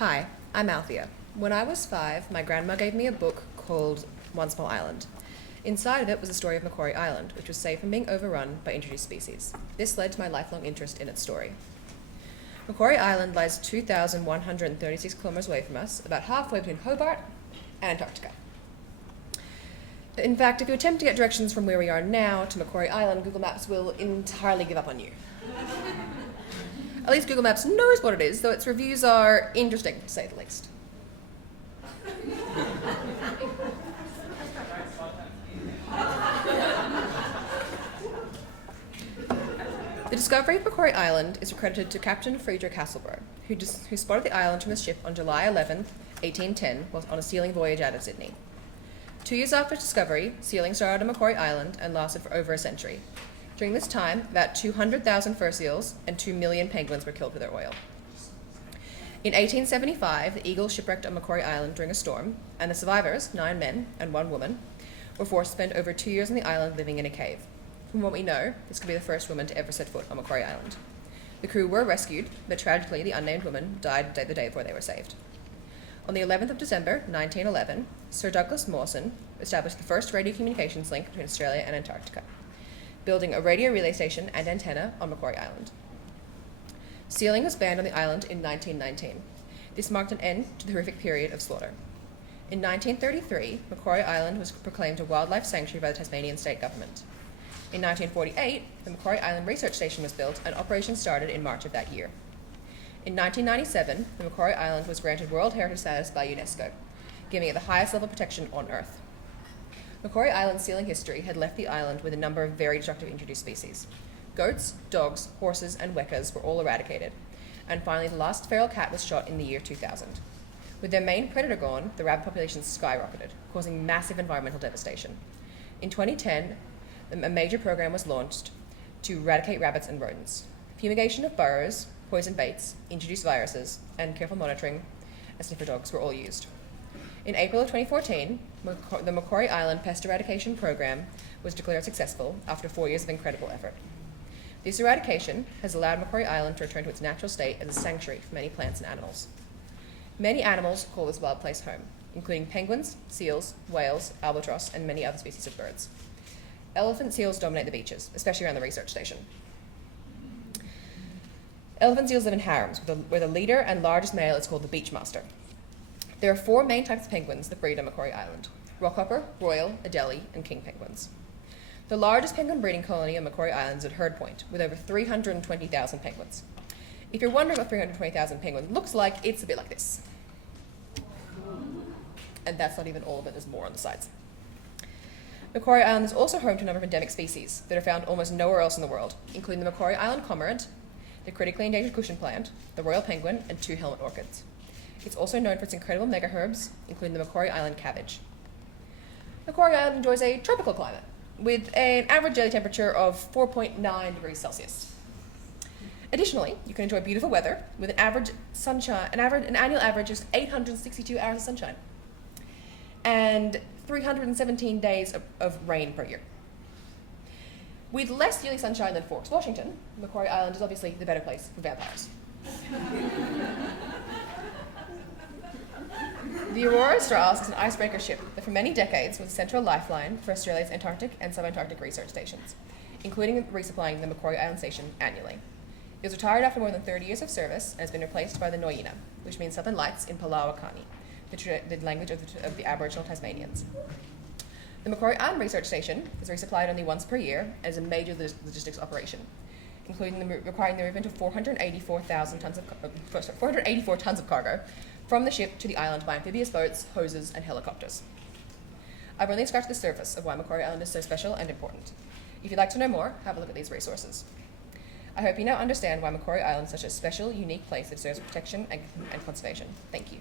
Hi, I'm Althea. When I was 5, my grandma gave me a book called One Small Island. Inside of it was a story of Macquarie Island, which was saved from being overrun by introduced species. This led to my lifelong interest in its story. Macquarie Island lies 2,136 kilometres away from us, about halfway between Hobart and Antarctica. In fact, if you attempt to get directions from where we are now to Macquarie Island, Google Maps will entirely give up on you. At least Google Maps knows what it is, though its reviews are interesting, to say the least. The discovery of Macquarie Island is accredited to Captain Friedrich Hasselberg, who spotted the island from his ship on July 11, 1810, while on a sealing voyage out of Sydney. 2 years after its discovery, sealing started on Macquarie Island and lasted for over a century. During this time, about 200,000 fur seals and 2 million penguins were killed for their oil. In 1875, the Eagle shipwrecked on Macquarie Island during a storm, and the survivors, 9 men and 1 woman, were forced to spend over 2 years on the island living in a cave. From what we know, this could be the first woman to ever set foot on Macquarie Island. The crew were rescued, but tragically the unnamed woman died the day before they were saved. On the 11th of December, 1911, Sir Douglas Mawson established the first radio communications link between Australia and Antarctica, building a radio relay station and antenna on Macquarie Island. Sealing was banned on the island in 1919. This marked an end to the horrific period of slaughter. In 1933, Macquarie Island was proclaimed a wildlife sanctuary by the Tasmanian state government. In 1948, the Macquarie Island Research Station was built and operations started in March of that year. In 1997, the Macquarie Island was granted World Heritage status by UNESCO, giving it the highest level of protection on Earth. Macquarie Island's sealing history had left the island with a number of very destructive introduced species. Goats, dogs, horses, and wekas were all eradicated, and finally the last feral cat was shot in the year 2000. With their main predator gone, the rabbit population skyrocketed, causing massive environmental devastation. In 2010, a major program was launched to eradicate rabbits and rodents. Fumigation of burrows, poison baits, introduced viruses, and careful monitoring of sniffer dogs were all used. In April of 2014, the Macquarie Island Pest Eradication Program was declared successful after 4 years of incredible effort. This eradication has allowed Macquarie Island to return to its natural state as a sanctuary for many plants and animals. Many animals call this wild place home, including penguins, seals, whales, albatross, and many other species of birds. Elephant seals dominate the beaches, especially around the research station. Elephant seals live in harems, where the leader and largest male is called the beachmaster. There are 4 main types of penguins that breed on Macquarie Island: rockhopper, royal, Adelie, and king penguins. The largest penguin breeding colony on Macquarie Island is at Herd Point, with over 320,000 penguins. If you're wondering what 320,000 penguins looks like, it's a bit like this. And that's not even all of it, there's more on the sides. Macquarie Island is also home to a number of endemic species that are found almost nowhere else in the world, including the Macquarie Island cormorant, the critically endangered cushion plant, the royal penguin, and 2 helmet orchids. It's also known for its incredible megaherbs, including the Macquarie Island cabbage. Macquarie Island enjoys a tropical climate, with an average daily temperature of 4.9 degrees Celsius. Additionally, you can enjoy beautiful weather with an annual average of 862 hours of sunshine, and 317 days of rain per year. With less yearly sunshine than Forks, Washington, Macquarie Island is obviously the better place for vampires. The Aurora Strauss is an icebreaker ship that for many decades was a central lifeline for Australia's Antarctic and subantarctic research stations, including resupplying the Macquarie Island station annually. It was retired after more than 30 years of service and has been replaced by the Noyina, which means Southern Lights in Palawakani, the language of the Aboriginal Tasmanians. The Macquarie Island Research Station is resupplied only once per year and is a major logistics operation, including requiring the movement of 484 tons of cargo from the ship to the island by amphibious boats, hoses, and helicopters. I've only scratched the surface of why Macquarie Island is so special and important. If you'd like to know more, have a look at these resources. I hope you now understand why Macquarie Island is such a special, unique place that deserves protection and conservation. Thank you.